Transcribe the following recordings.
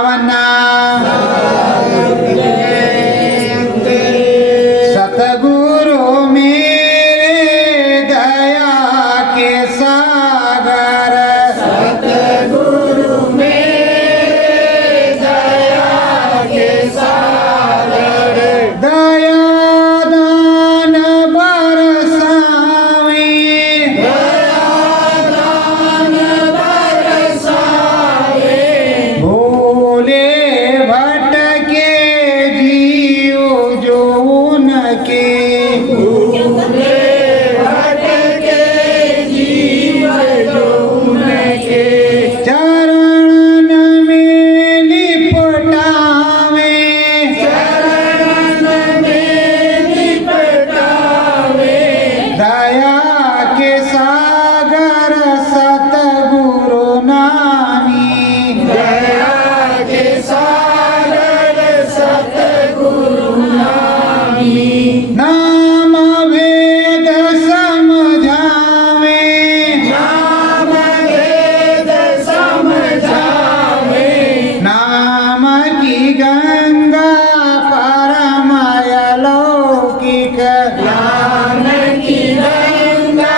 पावना सतगुरु मेरे दया के सागर सतगुरु मेरे दया के सागर दया दान बरसावे दया दान बरसावे भोले भटके जीव जो उनके भूले भटके जीव जो उनके चरण में लिपटावे चरण में लिपटावे दया के सागर सतगुरु नामी दया के सागर सतगुरु नामी नाम वेद समझावे नाम वेद समझावे नाम की गंगा परमय लौकिक ज्ञान की गंगा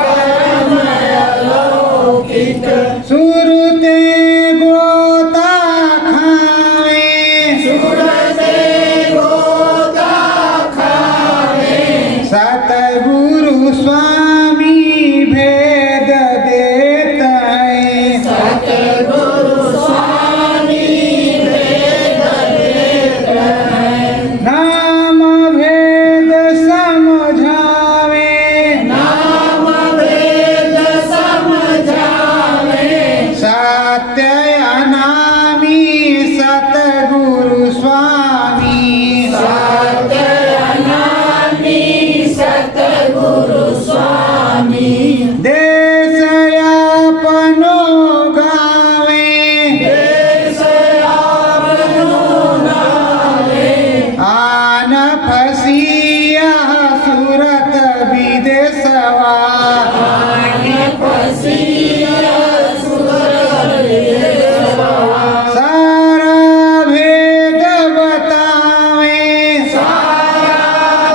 परमय लौकिक सुरते गोता खावे सुरते गोदा खावे सतगुरु स्वामी भेद देता है सतगुरु स्वामी वेद देता है नाम भेद समझावे नाम वेद समझावे सत्य अनामी सतगुरु स्वामी सत्य अनामी सतगुरु स्वामी देश अपनो गावे देश आपनो नावे आन फसिया सुरत विदेशवा आने पसिया सुरत सारा भेद बतावे सारा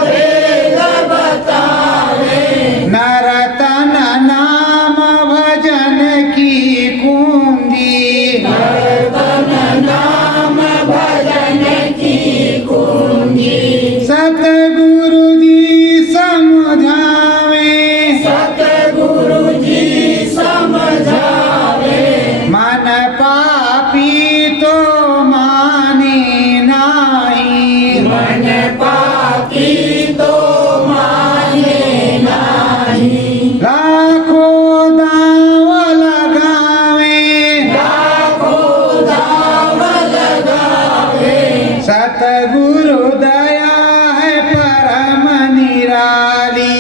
वेद बतावे नरतन नाम भजन की कुंजी नर्तन नाम भजन की कुंजी सतगुरु जी समझावे सतगुरु जी समझावे मन पापी तो माने नाही मन पापी तो माने नाही लाखों दाव लगावे लाखों दाव लगावे सतगुरु दया है परम निराली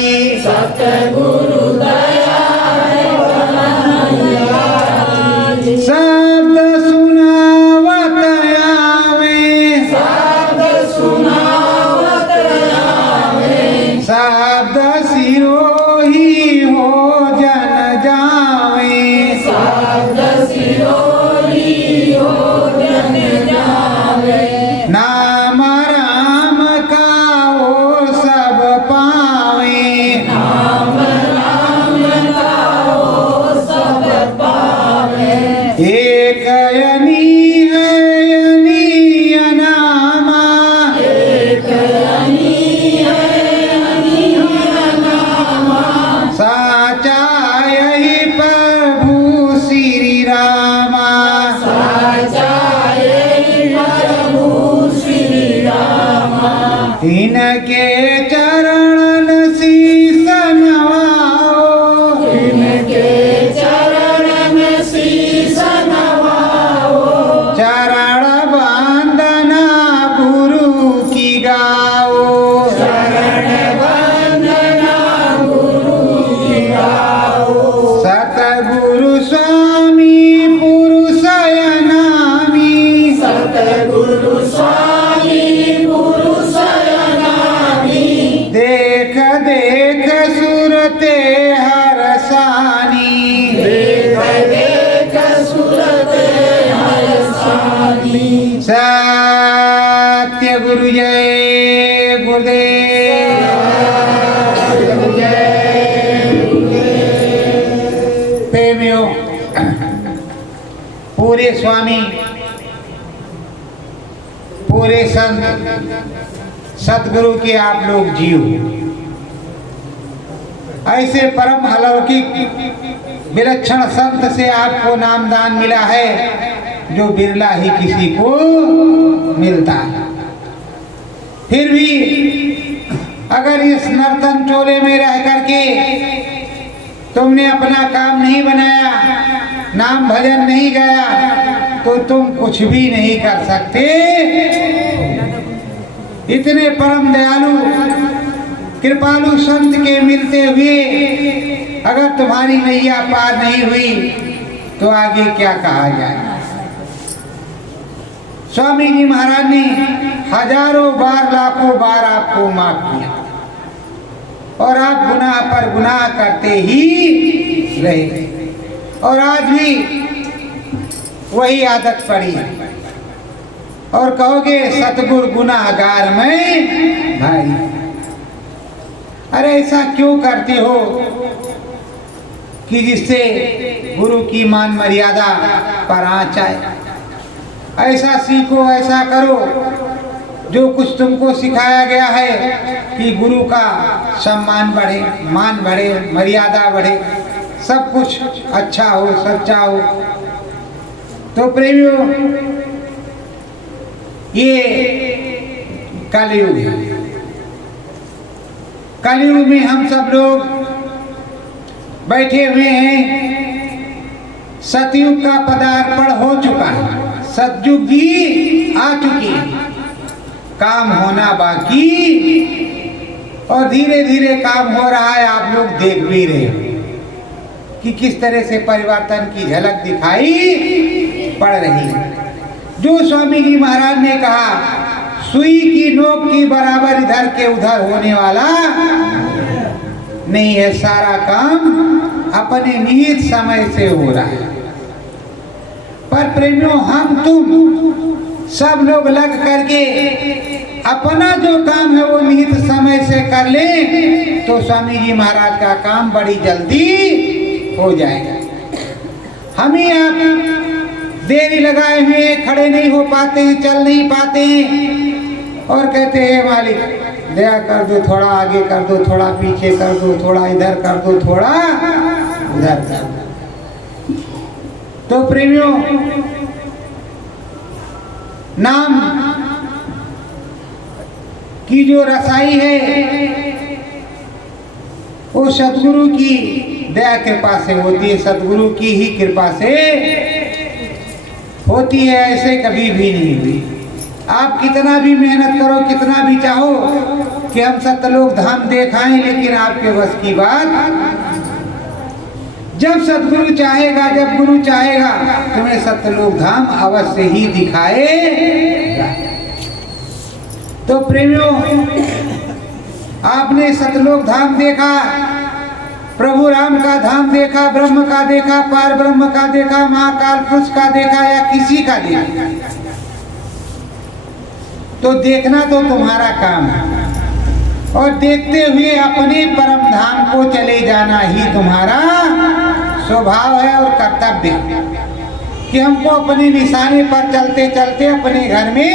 सतगुरु दया है परम शब्द सुनावत आवे शब्द सुनावत आवे शब्द सिरोही हो जन जावे शब्द सिरोही हो जन जावे नाम राम का वो सब पावे नाम राम का वो सब पावे एक यनी है यनी नामा एक अनी है अनीय नामा साचा यही प्रभु श्री रामा साचा यही प्रभु श्री रामा इनके चरण शीस नवाओ इनके चरण में शीस नवाओ चरण वंदना गुरु की गाओ शरण वंदना गुरु की गाओ सतगुरु स्वामी पुरुष नामी सतगुरु स्वामी पुरुष नामी सत्य गुरु जय गुरुदेव। प्रेमियों, पूरे स्वामी, पूरे संत सतगुरु के आप लोग जीव, ऐसे परम अलौकिक विलक्षण संत से आपको नामदान मिला है जो बिरला ही किसी को मिलता है। फिर भी अगर इस नर्तन चोले में रह करके तुमने अपना काम नहीं बनाया, नाम भजन नहीं गाया, तो तुम कुछ भी नहीं कर सकते। इतने परम दयालु कृपालु संत के मिलते हुए अगर तुम्हारी नैया पार नहीं हुई तो आगे क्या कहा जाए। स्वामी जी महाराज ने हजारों बार लाखों बार आपको माफ किया और आप गुनाह पर गुनाह करते ही रहे और आज भी वही आदत पड़ी है और कहोगे सतगुरु गुनाहगार में भाई। अरे ऐसा क्यों करते हो कि जिससे गुरु की मान मर्यादा पर आँच आए। ऐसा सीखो, ऐसा करो जो कुछ तुमको सिखाया गया है कि गुरु का सम्मान बढ़े, मान बढ़े, मर्यादा बढ़े, सब कुछ अच्छा हो, सच्चा हो। तो प्रेमियों, ये कलयुग है। कलयुग में हम सब लोग बैठे हुए हैं। सतयुग का पदार्पण हो चुका है, सतयुग भी आ चुकी है, काम होना बाकी और धीरे धीरे काम हो रहा है। आप लोग देख भी रहे हो कि किस तरह से परिवर्तन की झलक दिखाई पड़ रही है। जो स्वामी जी महाराज ने कहा सुई की नोक की बराबर इधर के उधर होने वाला नहीं है, सारा काम अपने निहित समय से हो रहा है। पर प्रेमियों, हम तुम सब लोग लग करके अपना जो काम है वो निहित समय से कर लें तो स्वामी जी महाराज का काम बड़ी जल्दी हो जाएगा। हम ही आप देरी लगाए हुए खड़े नहीं हो पाते हैं, चल नहीं पाते हैं और कहते हैं मालिक दया कर दो, थोड़ा आगे कर दो, थोड़ा पीछे कर दो, थोड़ा इधर कर दो, थोड़ा उधर कर दो। तो प्रेमियों, नाम की जो रसाई है वो सतगुरु की दया कृपा से होती है, सतगुरु की ही कृपा से होती है, ऐसे कभी भी नहीं हुई। आप कितना भी मेहनत करो, कितना भी चाहो कि हम सतलोक धाम देखाएं, लेकिन आपके बस की बात। जब सतगुरु चाहेगा, जब गुरु चाहेगा तुम्हें सतलोक धाम अवश्य ही दिखाएगा। तो प्रेमियों, आपने सतलोक धाम देखा, प्रभु राम का धाम देखा, ब्रह्म का देखा, पार ब्रह्म का देखा, महाकाल पुरुष का देखा या किसी का देखा, तो देखना तो तुम्हारा काम है और देखते हुए अपने परम धाम को चले जाना ही तुम्हारा स्वभाव है और कर्तव्य कि हमको अपने निशाने पर चलते चलते अपने घर में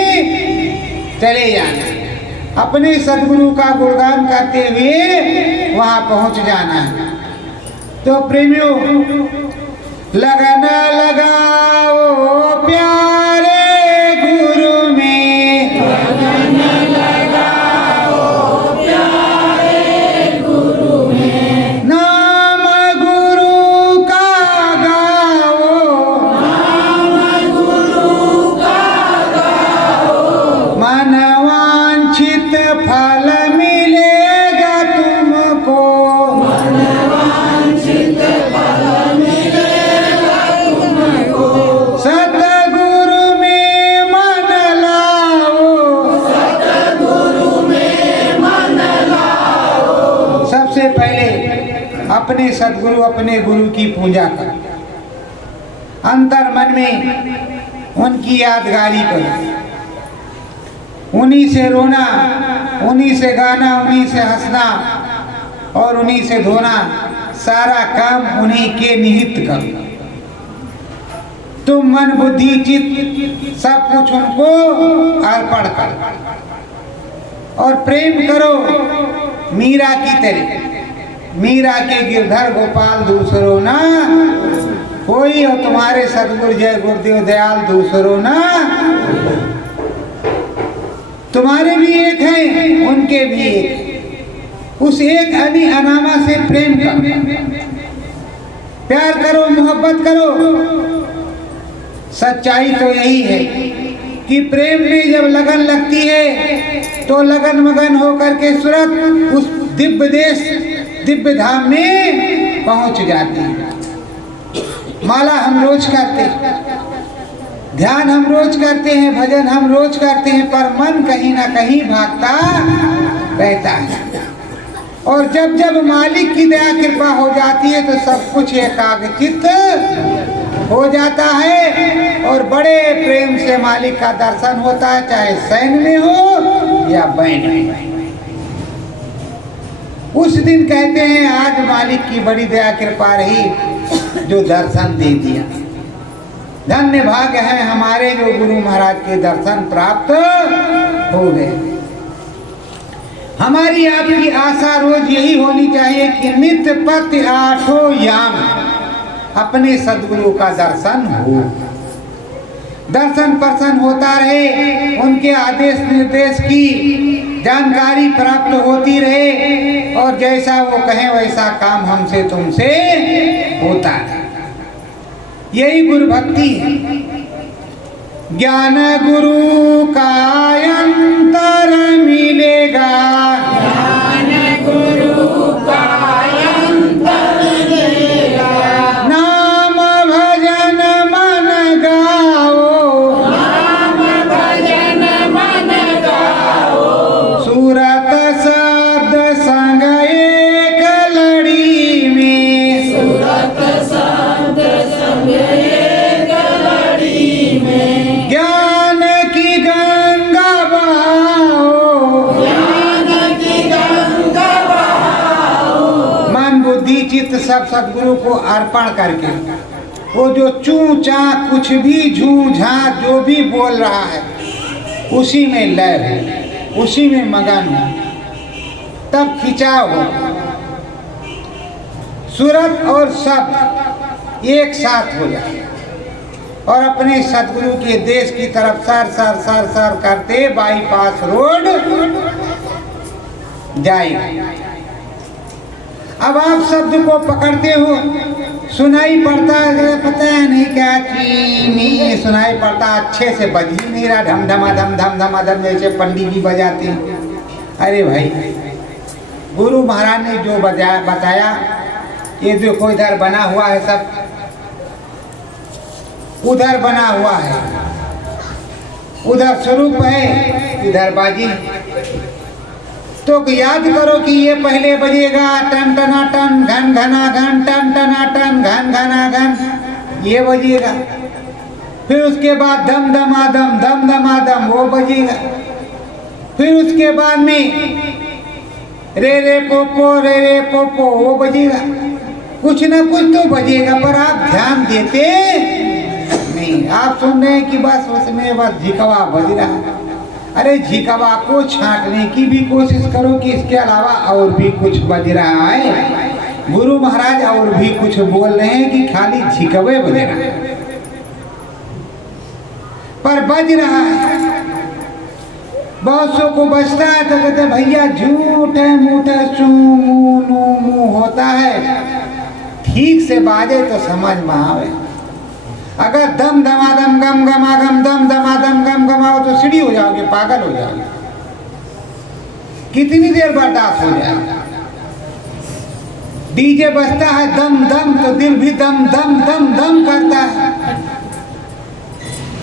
चले जाना, अपने सद्गुरु का गुणगान करते हुए वहां पहुंच जाना है। तो प्रेमियों, लगन लगाओ प्यारे गुरु में, लगन लगाओ प्यारे गुरु में, नाम गुरु का गाओ, नाम गुरु का गाओ, मनवांछित फल मिलेगा तुमको, मनवांछित फल मिलेगा तुमको, सतगुरु में मन लाओ, सतगुरु में मन लाओ। सबसे पहले अपने सद्गुरु अपने गुरु की पूजा करो, अंतर मन में उनकी यादगारी करो। उन्हीं से रोना, उन्हीं से गाना, उन्हीं से हंसना और उन्हीं से धोना, सारा काम उन्हीं के निहित करो। तुम मन बुद्धि चित्त सब कुछ उनको अर्पण करो और प्रेम करो मीरा की तरह। मीरा के गिरधर गोपाल दूसरो ना कोई, और तुम्हारे सतगुरु जय गुरुदेव दयाल दूसरो ना। तुम्हारे भी एक हैं, उनके भी एक। उस एक अनी अनामा से प्रेम करो, प्यार करो, मोहब्बत करो। सच्चाई तो यही है कि प्रेम में जब लगन लगती है तो लगन मगन होकर के तुरंत उस दिव्य देश, दिव्य धाम में पहुंच जाती है। माला हम रोज करते, ध्यान हम रोज करते हैं, भजन हम रोज करते हैं, पर मन कहीं ना कहीं भागता रहता है। और जब जब मालिक की दया कृपा हो जाती है तो सब कुछ एकाग्रचित्त हो जाता है और बड़े प्रेम से मालिक का दर्शन होता है, चाहे शयन में हो या बैठ में। उस दिन कहते हैं आज मालिक की बड़ी दया कृपा रही जो दर्शन दे दिया। धन्य भाग्य है हमारे जो गुरु महाराज के दर्शन प्राप्त हो गए। हमारी आपकी आशा रोज यही होनी चाहिए कि नित्य पति आठों याम अपने सद्गुरु का दर्शन हो, दर्शन प्रसन्न होता रहे, उनके आदेश निर्देश की जानकारी प्राप्त होती रहे और जैसा वो कहें वैसा काम हमसे तुमसे होता है। यही गुरु भक्ति है। ज्ञान गुरु का अंतर मिलेगा, ज्ञान गुरु का अंतर मिलेगा। नाम भजन मन गाओ, नाम भजन मन गाओ। सूरत शब्द संग एक लड़ी में, सूरत शब्द संग एक लड़ी में। ज्ञान की गंगा बहाओ, ज्ञान की गंगा बहाओ। मन बुद्धि चित्त सब सद्गुरु को अर्पण करके वो जो चूं चा कुछ भी झूं झां जो भी बोल रहा है उसी में लय हो, उसी में मगन हो, तब खिंचाव हो। सूरत और शब्द एक साथ हो जाए और अपने सद्गुरु के देश की तरफ सर सर सर सर करते बाईपास रोड जाएगा। अब आप शब्द को पकड़ते हो, सुनाई पड़ता है, पता है नहीं क्या चीनी सुनाई पड़ता, अच्छे से बज ही नहीं रहा, ढम ढमा धम धम धमा धम जैसे पंडित जी बजाते हैं। अरे भाई, गुरु महाराज ने जो बताया, ये देखो इधर बना हुआ है, सब उधर बना हुआ है, उधर स्वरूप है, इधर बाजी। तो याद करो कि ये पहले बजेगा टन टना टन घन घना घन, टन टना टन घन घना घन, ये बजेगा। फिर उसके बाद दम दमादम दम दमादम वो बजेगा। फिर उसके बाद में रे रे पोपो वो बजेगा। कुछ ना कुछ तो बजेगा, पर आप ध्यान देते नहीं। आप सुन रहे हैं कि बस उसमें बस झिकवा बज रहा है। अरे झिकवा को छांटने की भी कोशिश करो कि इसके अलावा और भी कुछ बज रहा है। गुरु महाराज और भी कुछ बोल रहे हैं कि खाली झिकवे बज रहा है, पर बज रहा है। बहुत सौ को बजता है तो कहते भैया झूठ है, मूठ है, चू मू नू मू होता है। ठीक से बाजे तो समझ में आवे। अगर दम दमादम गम गमागम दम दमादम गम गमाओ तो सीढ़ी हो जाओगे, पागल हो जाओगे। कितनी देर बर्दाश्त हो जाएगा। डीजे बजता है दम दम तो दिल भी दम दम दम दम करता है।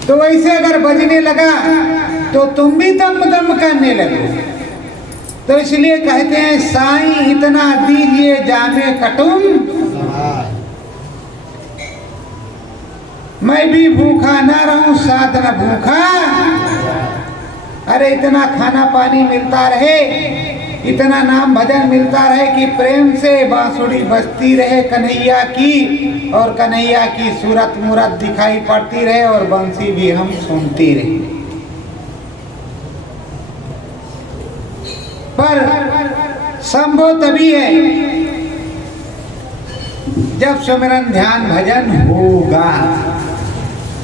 तो वैसे अगर बजने लगा तो तुम भी दम दम करने लगोगे। तो इसलिए कहते हैं साईं इतना दीजिए जामे कटुम, मैं भी भूखा ना रहूं साथ न भूखा अरे इतना खाना पानी मिलता रहे, इतना नाम भजन मिलता रहे कि प्रेम से बांसुरी बजती रहे कन्हैया की, और कन्हैया की सूरत मूरत दिखाई पड़ती रहे और बंसी भी हम सुनते रहे। पर संभव तभी है जब सुमिरन ध्यान भजन होगा।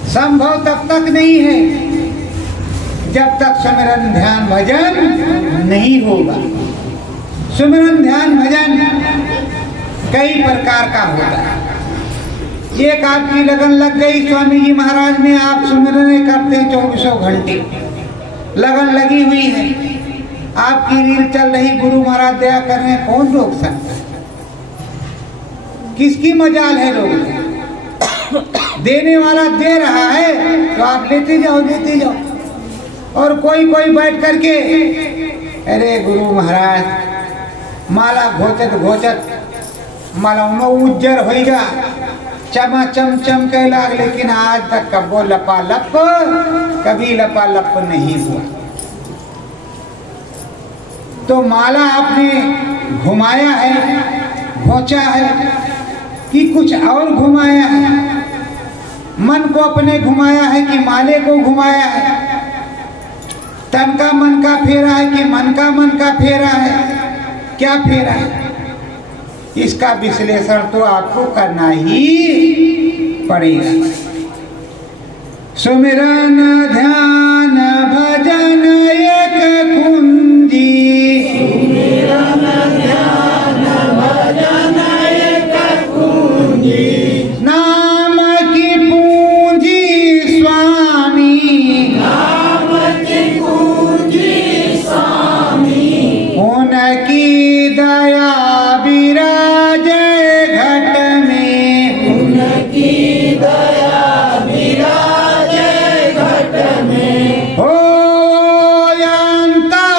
संभव तब तक नहीं है जब तक सुमिरन ध्यान भजन नहीं होगा। सुमिरन ध्यान भजन कई प्रकार का होता है। एक आपकी लगन लग गई स्वामी जी महाराज में, आप सुमिरन करते 24 घंटे लगन लगी हुई है, आपकी रील चल रही, गुरु महाराज दया कर रहे हैं, कौन रोक सकता है? किसकी मजाल है रोक? देने वाला दे रहा है तो आप लेते जाओ लेते जाओ। और कोई बैठ करके अरे गुरु महाराज माला घोचत घोचत मालौनो उज्जर होइगा, चमा चम चम के लाग, लेकिन आज तक कबो लपालप कभी लपालप नहीं हुआ। तो माला आपने घुमाया है, घोचा है कि कुछ और घुमाया है? मन को अपने घुमाया है कि माले को घुमाया है? तन का मन का फेरा है कि मन का फेरा है? क्या फेरा है? इसका विश्लेषण तो आपको करना ही पड़ेगा। सुमिरन ध्यान भजन एक कुंजी, सुमिरन ध्यान भजन एक कुंजी, नाम की पूंजी स्वामी, नाम की पूंजी स्वामी, उनकी दया विराजे घट में, उनकी दया विराजे घट में, हो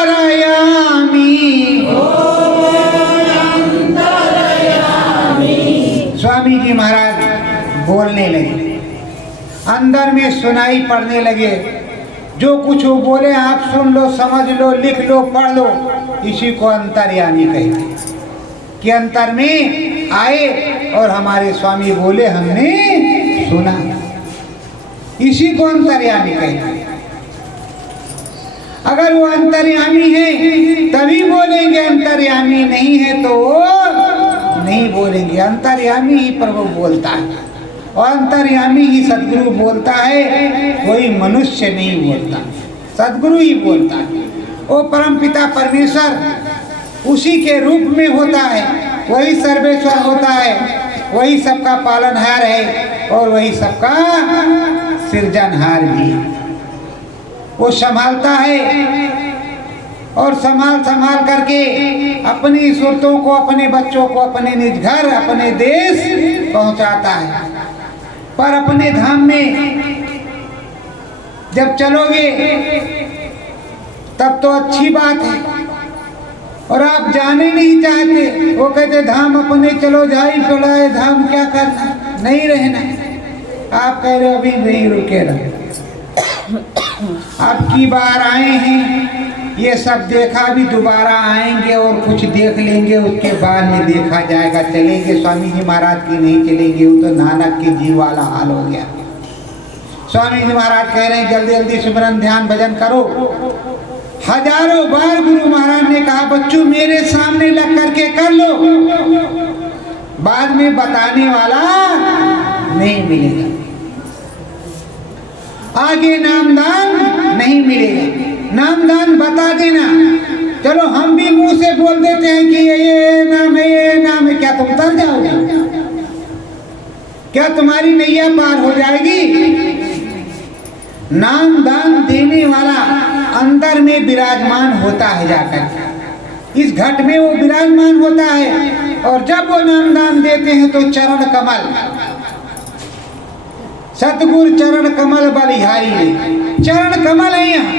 अंतरयामी। स्वामी जी महाराज बोलने लगे, अंदर में सुनाई पड़ने लगे। जो कुछ वो बोले आप सुन लो, समझ लो, लिख लो, पढ़ लो। इसी को अंतर्यामी कहते हैं कि अंतर में आए और हमारे स्वामी बोले, हमने सुना। इसी को अंतर्यामी कहते हैं। अगर वो अंतर्यामी है तभी बोलेंगे, अंतर्यामी नहीं है तो नहीं बोलेंगे। अंतर्यामी ही प्रभु बोलता है और अंतर्यामी ही सद्गुरु बोलता है, कोई मनुष्य नहीं बोलता, सद्गुरु ही बोलता है। वो परम पिता परमेश्वर उसी के रूप में होता है, वही सर्वेश्वर होता है, वही सबका पालनहार है और वही सबका सृजनहार भी है। वो संभालता है और संभाल करके अपनी सुरतों को, अपने बच्चों को अपने निज घर, अपने देश पहुंचाता है। पर अपने धाम में जब चलोगे तब तो अच्छी बात है, और आप जाने नहीं चाहते। वो कहते धाम अपने चलो, जाई पड़ा है धाम, क्या करना, नहीं रहना। आप कह रहे हो अभी नहीं रुके रहो, अब की बार आए हैं, ये सब देखा, भी दोबारा आएंगे और कुछ देख लेंगे, उसके बाद में देखा जाएगा। चलेंगे स्वामी जी महाराज की नहीं चलेंगे, वो तो नानक के जीव वाला हाल हो गया। स्वामी जी महाराज कह रहे हैं जल्दी जल्दी सिमरन ध्यान भजन करो। हजारों बार गुरु महाराज ने कहा बच्चों मेरे सामने लग करके कर लो, बाद में बताने वाला नहीं मिलेगा, आगे नामदान नहीं मिलेगा। नामदान बता देना, चलो हम भी मुंह से बोल देते हैं कि ये नाम है, ये नाम है, क्या तुम तर जाओगे? क्या तुम्हारी नैया पार हो जाएगी? नामदान देने वाला अंदर में विराजमान होता है, जाकर इस घट में वो विराजमान होता है। और जब वो नामदान देते हैं तो चरण कमल, सतगुरु चरण कमल बलिहारी है, चरण कमल है यहाँ।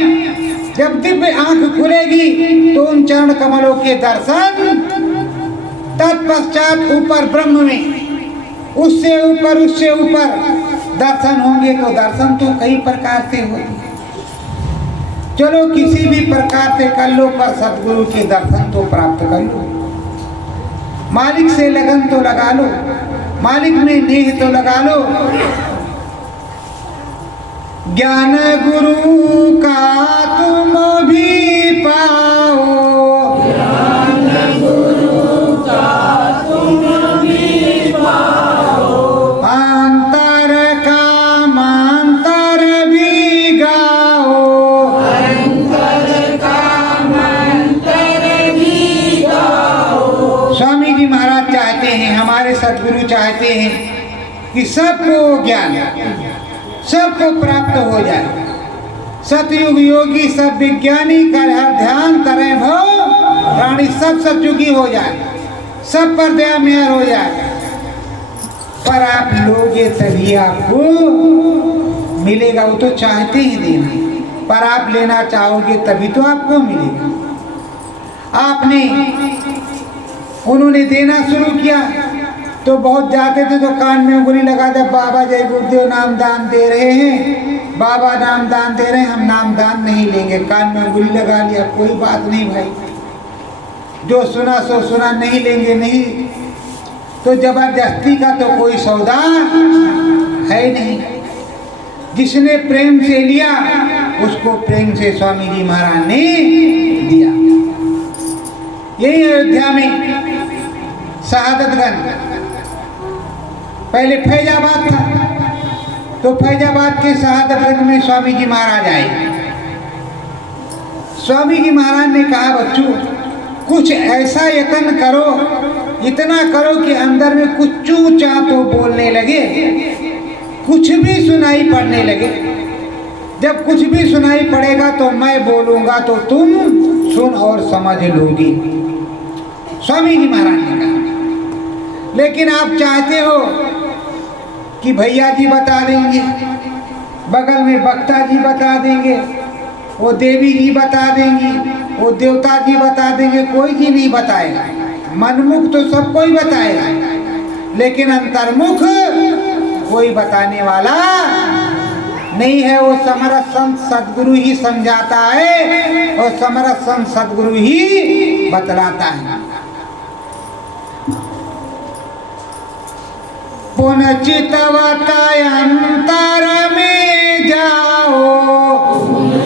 जब दिव्य आंख खुलेगी तो उन चरण कमलों के दर्शन, तत्पश्चात ऊपर ब्रह्म में उससे ऊपर दर्शन होंगे। तो दर्शन तो कई प्रकार से होते हैं। चलो किसी भी प्रकार से कर लो, पर सदगुरु के दर्शन तो प्राप्त कर लो। मालिक से लगन तो लगा लो, मालिक में नेह तो लगा लो। ज्ञान गुरु का तुम भी पाओ, ज्ञान गुरु का तुम भी पाओ, अंतर का मंत्र भी गाओ, अंतर का मंत्र भी गाओ। स्वामी जी महाराज चाहते हैं, हमारे सदगुरु चाहते हैं कि सबको ज्ञान, सबको प्राप्त हो जाए। सतयुग योगी सब विज्ञानी कर हर ध्यान करें भव, प्राणी सब सतयुगी हो जाए, सब पर दया मेहर हो जाए। पर आप लोगे तभी आपको मिलेगा। वो तो चाहते ही देना, पर आप लेना चाहोगे तभी तो आपको मिलेगा। आपने, उन्होंने देना शुरू किया तो बहुत जाते थे तो कान में उंगली लगा दे, बाबा जय गुरुदेव नाम दान दे रहे हैं, बाबा नाम दान दे रहे हैं, हम नाम दान नहीं लेंगे। कान में उंगली लगा लिया, कोई बात नहीं भाई, जो सुना सो सुना, नहीं लेंगे नहीं। तो जबरदस्ती का तो कोई सौदा है नहीं। जिसने प्रेम से लिया उसको प्रेम से स्वामी जी महाराज ने दिया। यही अयोध्या में शहादतगंज, पहले फैजाबाद था, तो फैजाबाद के शहादतगंज में स्वामी जी महाराज आए। स्वामी जी महाराज ने कहा, बच्चों कुछ ऐसा यत्न करो, इतना करो कि अंदर में कुछ चू चा तो बोलने लगे, कुछ भी सुनाई पड़ने लगे। जब कुछ भी सुनाई पड़ेगा तो मैं बोलूंगा तो तुम सुन और समझ लोगी, स्वामी जी महाराज ने कहा। लेकिन आप चाहते हो कि भैया जी बता देंगे, बगल में वक्ता जी बता देंगे, वो देवी जी बता देंगी, वो देवता जी बता देंगे, कोई जी नहीं बताएगा। मनमुख तो सब कोई बताएगा, लेकिन अंतर्मुख कोई बताने वाला नहीं है। वो समरथ संत सदगुरु ही समझाता है और समरथ संत सदगुरु ही बतलाता है। पुन चितवत अंतर में जाओ,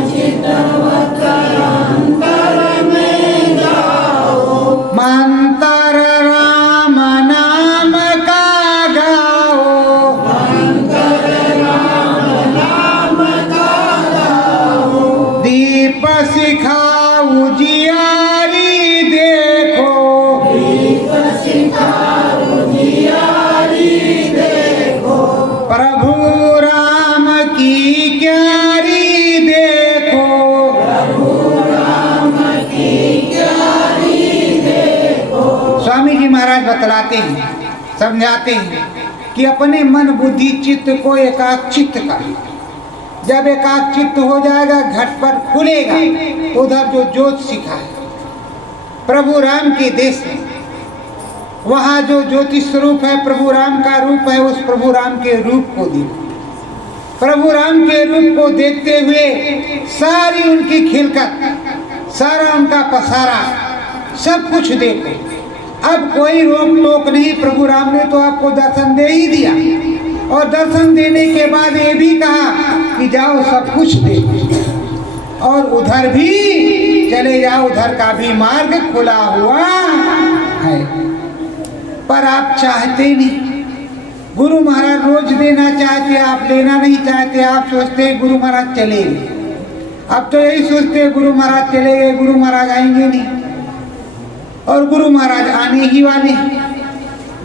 चितवत अंतर में जाओ, मंत्र राम नाम का गाओ, मंत्र राम नाम का गाओ, दीप सिखाऊ जियारी देखो, दीप सिखाओ जियारी देखो, प्रभु राम की क्यारी देखो। प्रभु राम की क्यारी देखो। स्वामी जी महाराज बतलाते हैं, समझाते हैं कि अपने मन बुद्धि चित्त को एकाग्रचित्त कर। जब एकाग्रचित्त हो जाएगा, घट पर खुलेगा, उधर जो ज्योत सिखा है प्रभु राम के देश में, वहाँ जो ज्योतिष स्वरूप है, प्रभु राम का रूप है, उस प्रभु राम के रूप को देखो। प्रभु राम के रूप को देखते हुए सारी उनकी खिलकत, सारा उनका पसारा, सब कुछ देखो। अब कोई रोक टोक नहीं, प्रभु राम ने तो आपको दर्शन दे ही दिया, और दर्शन देने के बाद ये भी कहा कि जाओ सब कुछ देखो, और उधर भी चले जाओ, उधर का भी मार्ग खुला हुआ है। पर आप चाहते नहीं। गुरु महाराज रोज देना चाहते, आप लेना नहीं चाहते। आप सोचते हैं गुरु महाराज चले गए, अब तो यही सोचते हैं गुरु महाराज चले गए, गुरु महाराज आएंगे नहीं, और गुरु महाराज आने ही वाले हैं।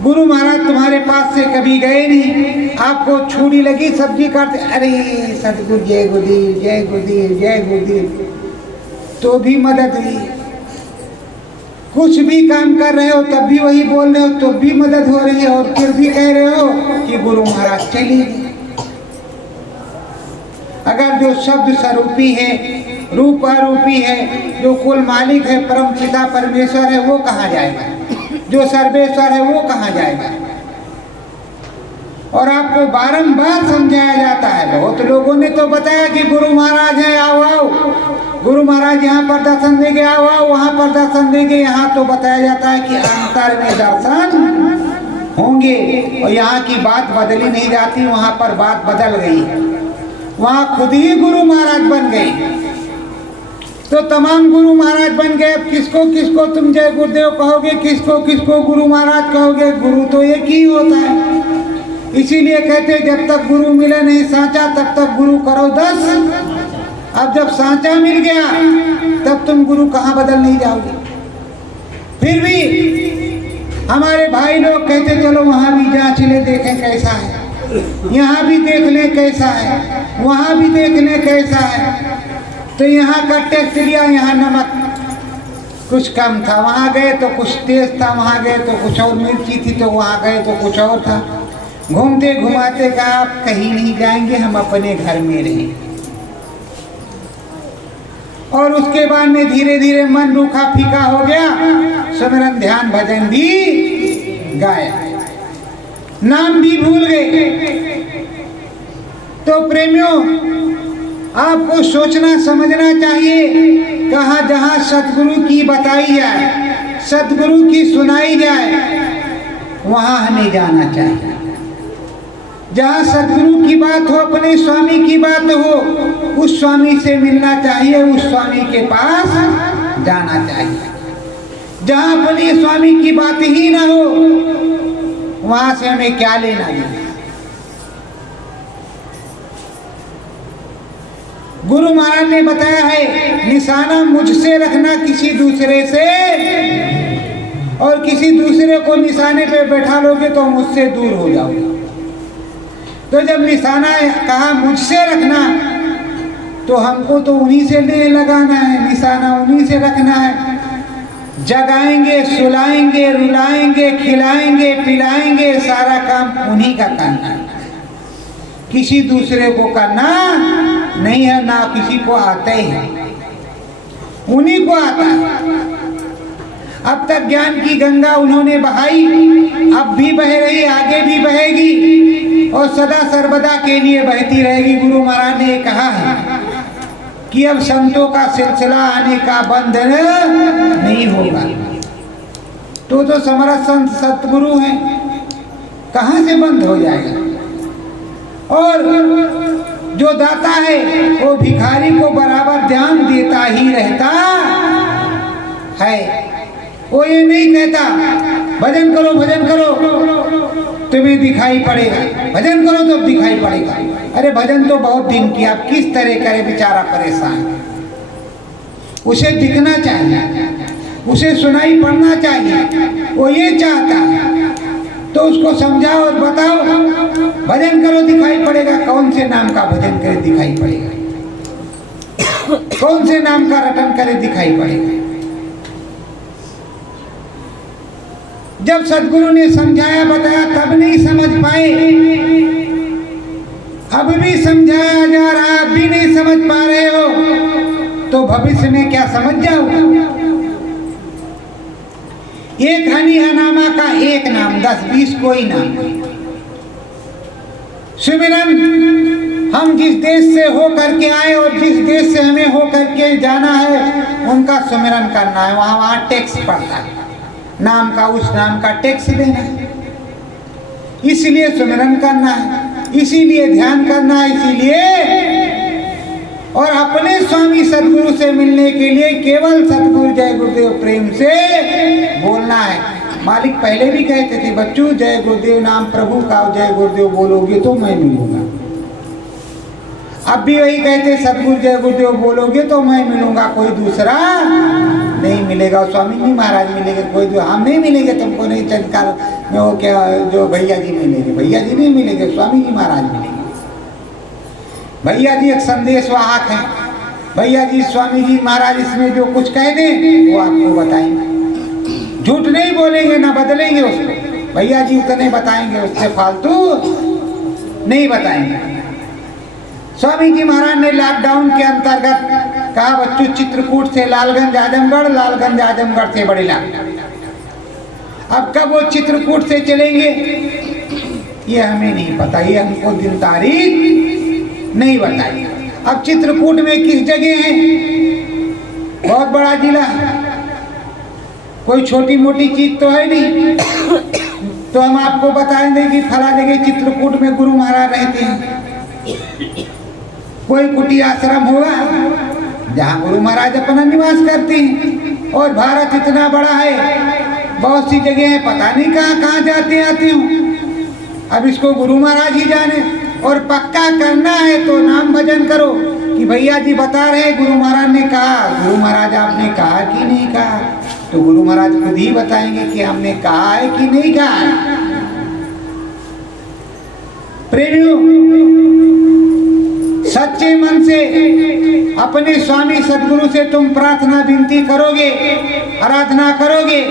गुरु महाराज तुम्हारे पास से कभी गए नहीं, आपको छुरी लगी सब्जी काटते, अरे सतगुरु जय गुरुदेव जय गुरुदेव जय गुरुदेव, तो भी मदद हुई। कुछ भी काम कर रहे हो तब भी वही बोल रहे हो, तो भी मदद हो रही है, और फिर भी कह रहे हो कि गुरु महाराज चले गए। अगर जो शब्द स्वरूपी है, रूप अरूपी है, जो कुल मालिक है, परम पिता परमेश्वर है, वो कहाँ जाएगा? जो सर्वेश्वर है वो कहाँ जाएगा? और आपको बारंबार समझाया जाता है। बहुत लोगों ने तो बताया कि गुरु महाराज है, आओ आओ, गुरु महाराज यहाँ पर दर्शन दे गया हुआ, वहाँ पर दर्शन दे गए। यहाँ तो बताया जाता है कि अंतर में दर्शन होंगे, और यहाँ की बात बदली नहीं जाती, वहाँ पर बात बदल गई। वहाँ खुद ही गुरु महाराज बन गए। तो तमाम गुरु महाराज बन गए। अब किसको किसको तुम जय गुरुदेव कहोगे, किसको किसको गुरु महाराज कहोगे? गुरु तो एक ही होता है। इसीलिए कहते जब तक गुरु मिले नहीं सांचा, तब तक गुरु करो 10। अब जब सांचा मिल गया तब तुम गुरु कहाँ बदल नहीं जाओगे। फिर भी हमारे भाई लोग कहते चलो वहाँ भी जांच ले, देखें कैसा है, यहाँ भी देख लें कैसा है, वहाँ भी देख लें कैसा है। तो यहाँ का टेस्ट लिया, यहाँ नमक कुछ कम था, वहाँ गए तो कुछ तेज था, वहाँ गए तो कुछ और मिर्ची थी, तो वहाँ गए तो कुछ और था। घूमते घुमाते कहा आप कहीं नहीं जाएंगे, हम अपने घर में रहेंगे। और उसके बाद में धीरे धीरे मन रूखा फीका हो गया, सिमरन ध्यान भजन भी गाया, नाम भी भूल गए। तो प्रेमियों, आपको सोचना समझना चाहिए, कहाँ जहाँ सतगुरु की बताई जाए, सतगुरु की सुनाई जाए, वहाँ हमें जाना चाहिए। जहाँ सतगुरु की बात हो, अपने स्वामी की बात हो, उस स्वामी से मिलना चाहिए, उस स्वामी के पास जाना चाहिए। जहाँ अपने स्वामी की बात ही ना हो, वहाँ से हमें क्या लेना है। गुरु महाराज ने बताया है, निशाना मुझसे रखना, किसी दूसरे से, और किसी दूसरे को निशाने पे बैठा लोगे तो मुझसे दूर हो जाओगे। तो जब निशाना कहा मुझसे रखना, तो हमको तो उन्हीं से लगाना है, निशाना उन्हीं से रखना है। जगाएंगे, सुलाएंगे, रुलाएंगे, खिलाएंगे, पिलाएंगे, सारा काम उन्हीं का करना है, किसी दूसरे को करना नहीं है। ना किसी को आता ही है, उन्हीं को आता है। अब तक ज्ञान की गंगा उन्होंने बहाई, अब भी बह रही, आगे भी बहेगी, और सदा सर्वदा के लिए बहती रहेगी। गुरु महाराज ने कहा है कि अब संतों का सिलसिला आने का बंद नहीं होगा। तो समर्थ संत सतगुरु हैं, कहाँ से बंद हो जाएगा। और जो दाता है वो भिखारी को बराबर ध्यान देता ही रहता है। वो ये नहीं कहता भजन करो भजन करो तुम्हें दिखाई पड़ेगा, भजन करो तो दिखाई पड़ेगा। अरे भजन तो बहुत दिन किया, आप किस तरह करे, बेचारा परेशान। उसे दिखना चाहिए, उसे सुनाई पड़ना चाहिए, वो ये चाहता है। तो उसको समझाओ और बताओ, भजन करो दिखाई पड़ेगा। कौन से नाम का भजन करे दिखाई पड़ेगा, कौन से नाम का रटन करे दिखाई पड़ेगा। जब सदगुरु ने समझाया बताया तब नहीं समझ पाए, अब भी समझाया जा रहा, अब भी नहीं समझ पा रहे हो, तो भविष्य में क्या समझ जाओगे। एक हनी हनामा का एक नाम, 10-20 कोई नाम। सुमिरन हम जिस देश से हो करके आए और जिस देश से हमें हो करके जाना है, उनका सुमिरन करना है। वहाँ टैक्स पड़ता है, नाम का उस नाम का टैक्स देना है, इसीलिए सुमिरन करना है, इसीलिए ध्यान करना है, इसीलिए। और अपने स्वामी सदगुरु से मिलने के लिए केवल सदगुरु जय गुरुदेव प्रेम से बोलना है। मालिक पहले भी कहते थे, बच्चों जय गुरुदेव नाम प्रभु का, जय गुरुदेव बोलोगे तो मैं मिलूंगा। अब भी वही कहते, सदगुरु जय गुरुदेव बोलोगे तो मैं मिलूंगा, कोई दूसरा नहीं मिलेगा। स्वामी जी महाराज मिलेंगे, कोई हम नहीं मिलेंगे, तुमको नहीं चंदकार में वो क्या जो भैया जी मिलेंगे, भैया जी नहीं मिलेंगे, स्वामी जी महाराज मिलेंगे। भैया जी एक संदेश वाहक है, भैया जी स्वामी जी महाराज इसमें जो कुछ कह दें वो आपको बताएंगे, झूठ नहीं बोलेंगे, ना बदलेंगे उसको। भैया जी उतने बताएंगे, उससे फालतू नहीं बताएंगे। स्वामी जी महाराज ने लॉकडाउन के अंतर्गत कहा, बच्चों चित्रकूट से लालगंज आजमगढ़, लालगंज आजमगढ़ से बड़ेला। अब कब वो चित्रकूट से चलेंगे ये हमें नहीं पता, ये हमको दिन तारीख नहीं बताई। अब चित्रकूट में किस जगह है बहुत बड़ा जिला है, कोई छोटी मोटी चीज तो है नहीं। तो हम आपको बताएंगे कि फला जगह चित्रकूट में गुरु महाराज रहते हैं। कोई कुटी आश्रम होगा जहाँ गुरु महाराज अपना निवास करते हैं। और भारत इतना बड़ा है, बहुत सी जगह है, पता नहीं कहाँ कहाँ जाते आते हूँ। अब इसको गुरु महाराज ही जाने। और पक्का करना है तो नाम भजन करो कि भैया जी बता रहे गुरु महाराज ने कहा। गुरु महाराज आपने कहा कि नहीं कहा, तो गुरु महाराज खुद ही बताएंगे कि हमने कहा है कि नहीं कहा है। प्रेमियों, सच्चे मन से अपने स्वामी सदगुरु से तुम प्रार्थना विनती करोगे, आराधना करोगे,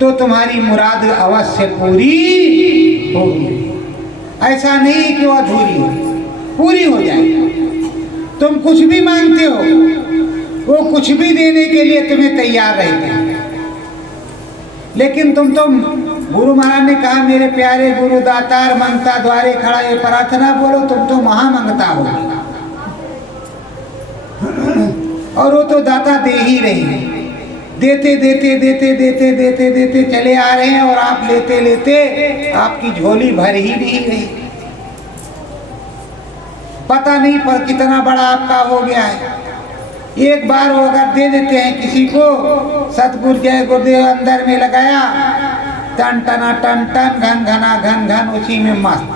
तो तुम्हारी मुराद अवश्य पूरी होगी। ऐसा नहीं कि वो अधूरी हो, पूरी हो जाएगी। तुम कुछ भी मांगते हो, वो कुछ भी देने के लिए तुम्हें तैयार रहते हैं। लेकिन तुम गुरु महाराज ने कहा मेरे प्यारे गुरु दातार मंगता द्वारे खड़ा, ये प्रार्थना बोलो, तुम तो महामंगता हो। और वो तो दाता दे ही रहे हैं, देते देते देते देते देते देते चले आ रहे हैं। और आप लेते लेते आपकी झोली भर ही नहीं रही। पता नहीं पर कितना बड़ा आपका हो गया है। एक बार वो अगर दे देते हैं किसी को, सतगुरु जय गुरुदेव अंदर में लगाया, टन टना टन टन, घन घना घन घन, उसी में मस्त।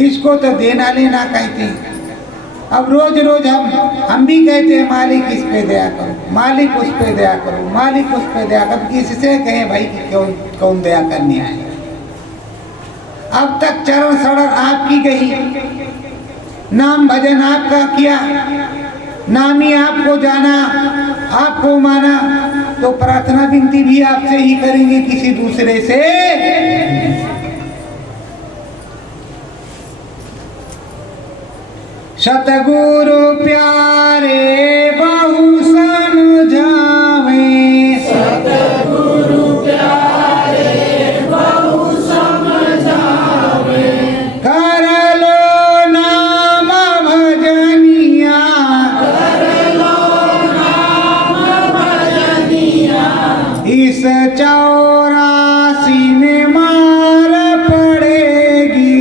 इसको तो देना लेना कहते हैं। अब रोज रोज हम भी कहते हैं मालिक इस पे दया करो, मालिक उस पे दया करो, मालिक उस पे दया करो। किससे कहें भाई कि कौन दया करने आए। अब तक चरण सड़न आपकी गई, नाम भजन आपका किया, नाम ही आपको जाना, आपको माना, तो प्रार्थना विनती भी आपसे ही करेंगे, किसी दूसरे से। सतगुरु प्यारे बहु समझावे, सतगुरु प्यारे बहु समझावे, कर लो नाम भजनिया, कर लो नाम भजनिया, इस 84 में मार पड़ेगी,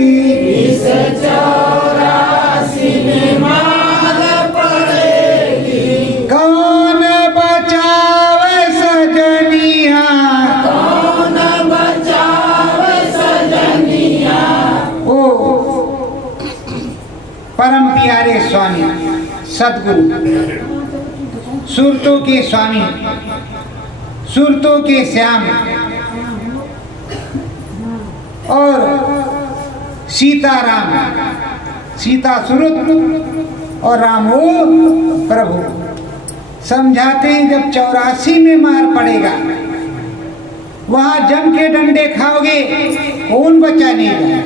इस 84 में मार पड़ेगी। कौन बचावे सजनिया, कौन बचावे सजनिया। ओ परम प्यारे स्वामी सदगुरु, सुरतों के स्वामी, सुरतों के श्याम और सीताराम, सीता सुरत और राम हो प्रभु, समझाते हैं जब 84 में मार पड़ेगा, वहां जम के डंडे खाओगे, कौन बचाने जाए।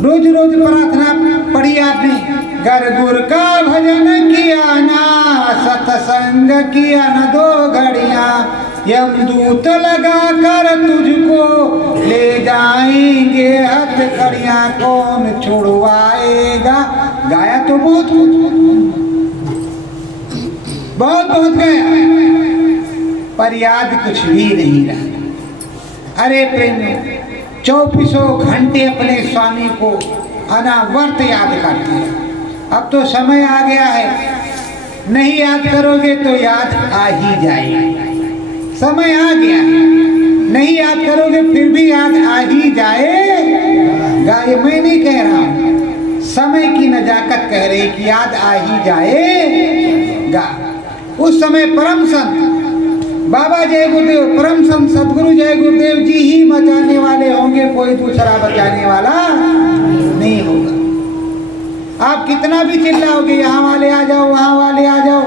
रोज रोज प्रार्थना पढ़ी आपने, गर गुर का भजन किया ना, सत्संग किया न 2 घड़ियां, यमदूत लगा कर तुझको ले जाएंगे हथकड़ियां, कौन छुड़वाएगा। गाया तो बहुत बहुत गया, पर याद कुछ भी नहीं रहा। अरे प्रेम, 24 घंटे अपने स्वामी को अनावर्त याद करते हैं। अब तो समय आ गया है, नहीं याद करोगे तो याद आ ही जाएगा। समय आ गया है, नहीं याद करोगे फिर भी याद आ ही जाएगा। ये मैं नहीं कह रहा हूं, समय की नजाकत कह रही कि याद आ ही जाएगा। उस समय परम संत बाबा जय गुरुदेव, परम संत सदगुरु जय गुरुदेव जी ही बचाने वाले होंगे, कोई दूसरा बचाने वाला नहीं होगा। आप कितना भी चिल्लाओगे, यहाँ वाले आ जाओ, वहाँ वाले आ जाओ,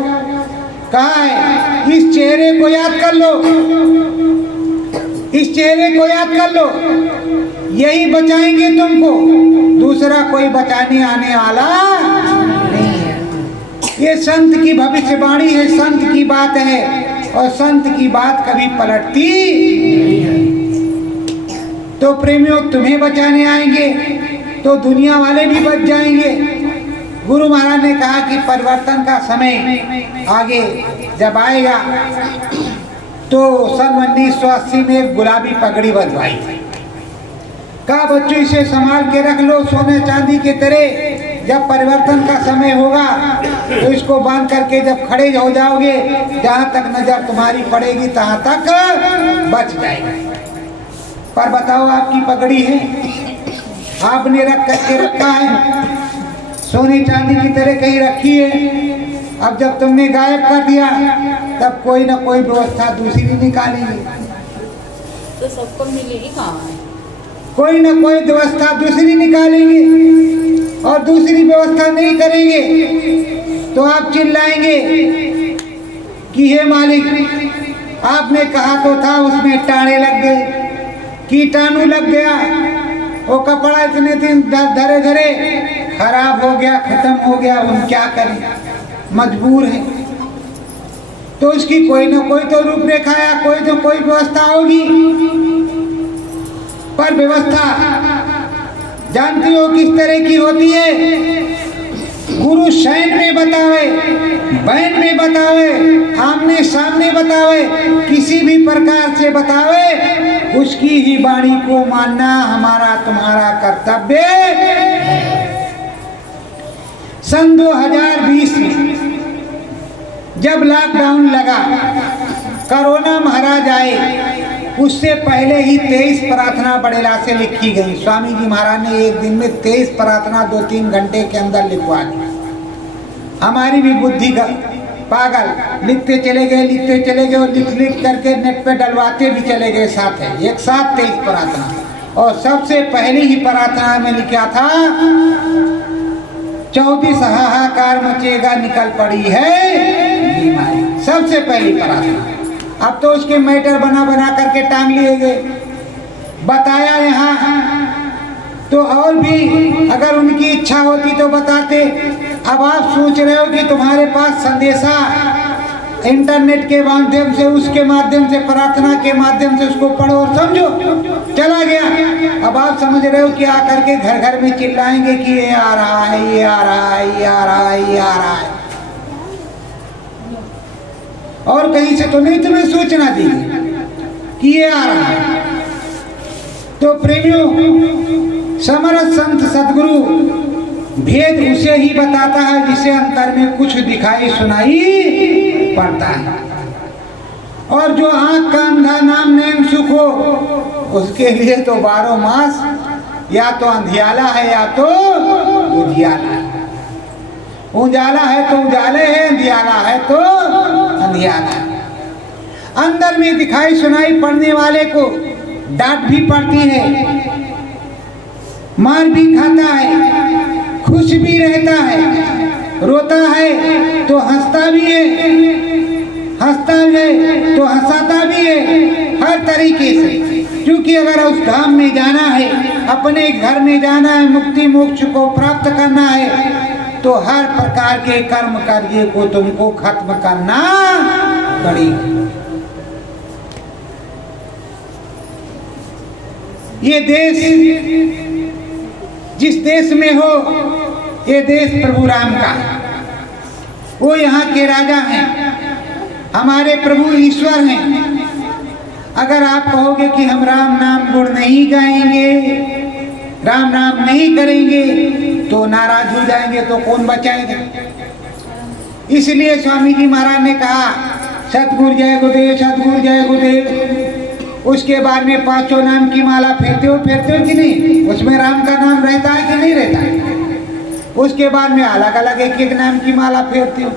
कहा है इस चेहरे को याद कर लो, इस चेहरे को याद कर लो, यही बचाएंगे तुमको, दूसरा कोई बचाने आने वाला नहीं है। ये संत की भविष्यवाणी है, संत की बात है, और संत की बात कभी पलटती नहीं है। तो प्रेमियों, तुम्हें बचाने आएंगे, तो दुनिया वाले भी बच जाएंगे। गुरु महाराज ने कहा कि परिवर्तन का समय आगे जब आएगा, तो सन 1980 में एक गुलाबी पगड़ी बंधवाई थी। कहा बच्चों इसे संभाल के रख लो सोने चांदी के तरह, जब परिवर्तन का समय होगा तो इसको बांध करके जब खड़े हो जाओगे, जहाँ तक नजर तुम्हारी पड़ेगी तहाँ तक बच जाएगा। पर बताओ आपकी पगड़ी है, आपने रख करके रखा है, सोने चांदी की तरह कहीं रखी है। अब जब तुमने गायब कर दिया तब कोई ना कोई व्यवस्था दूसरी निकालेगी, तो सबको मिलेगी कहाँ? कोई ना कोई व्यवस्था दूसरी निकालेंगे, और दूसरी व्यवस्था नहीं करेंगे तो आप चिल्लाएंगे कि हे मालिक आपने कहा तो था, उसमें टाड़े लग गए, कीटाणु लग गया, वो कपड़ा इतने दिन धरे धरे खराब हो गया, खत्म हो गया, हम क्या करें, मजबूर है। तो उसकी कोई ना कोई तो रूपरेखा या कोई तो कोई व्यवस्था होगी। पर व्यवस्था जानती हो किस तरह की होती है? गुरु शयन में बतावे, बहन में बतावे, आमने सामने बतावे, किसी भी प्रकार से बतावे, उसकी ही वाणी को मानना हमारा तुम्हारा कर्तव्य। सन 2020 में जब लॉकडाउन लगा, कोरोना महाराज आए, उससे पहले ही 23 प्रार्थना बड़ेला से लिखी गई। स्वामी जी महाराज ने एक दिन में 23 प्रार्थना 2-3 घंटे के अंदर लिखवा दी। हमारी भी बुद्धि पागल, लिखते चले गए और लिख करके नेट पे डलवाते भी चले गए साथ है, एक साथ 23 प्रार्थना। और सबसे पहली ही प्रार्थना में लिखा था 34 हाहाकार मचेगा निकल पड़ी है बीमारी, सबसे पहली प्रार्थना। अब तो उसके मैटर बना करके टांग लिए गए। बताया यहाँ तो और भी अगर उनकी इच्छा होती तो बताते। अब आप सोच रहे हो कि तुम्हारे पास संदेशा इंटरनेट के माध्यम से, उसके माध्यम से, प्रार्थना के माध्यम से उसको पढ़ो और समझो, चला गया। अब आप समझ रहे हो कि आकर के घर घर में चिल्लाएंगे कि ये आ रहा है, ये आ रहा है, ये आ रहा है, ये आ रहा है, और कहीं से तो नहीं तुम्हें सूचना दी कि ये आ रहा है। तो प्रेमियों, समर्थ संत सदगुरु भेद उसे ही बताता है जिसे अंतर में कुछ दिखाई सुनाई पड़ता है। और जो आंख का अंधा नाम नैन सुख हो, उसके लिए तो 12 मास या तो अंधियाला है या तो उजियाला है। उजाला है तो उजाले है, अंधियाला है तो अंधियाला है। अंदर में दिखाई सुनाई पड़ने वाले को डांट भी पड़ती है, मार भी खाता है, खुश भी रहता है, रोता है तो हंसता भी है, हंसता है तो हंसाता भी है, हर तरीके से। क्योंकि अगर उस धाम में जाना है, अपने घर में जाना है, मुक्ति मोक्ष को प्राप्त करना है, तो हर प्रकार के कर्म कार्य को तुमको खत्म करना पड़ेगा। ये देश जिस देश में हो, ये देश प्रभु राम का है, वो यहाँ के राजा हैं, हमारे प्रभु ईश्वर हैं। अगर आप कहोगे कि हम राम नाम गुण नहीं गाएंगे, राम नाम नहीं करेंगे, तो नाराज हो जाएंगे, तो कौन बचाएगा? इसलिए स्वामी जी महाराज ने कहा सतगुरु जय गुरुदेव, सतगुरु जय गुरुदेव। उसके बाद में 5 नाम की माला फेरते हो कि नहीं? उसमें राम का नाम रहता है कि नहीं रहता है? उसके बाद में अलग अलग एक नाम की माला फेरते हो।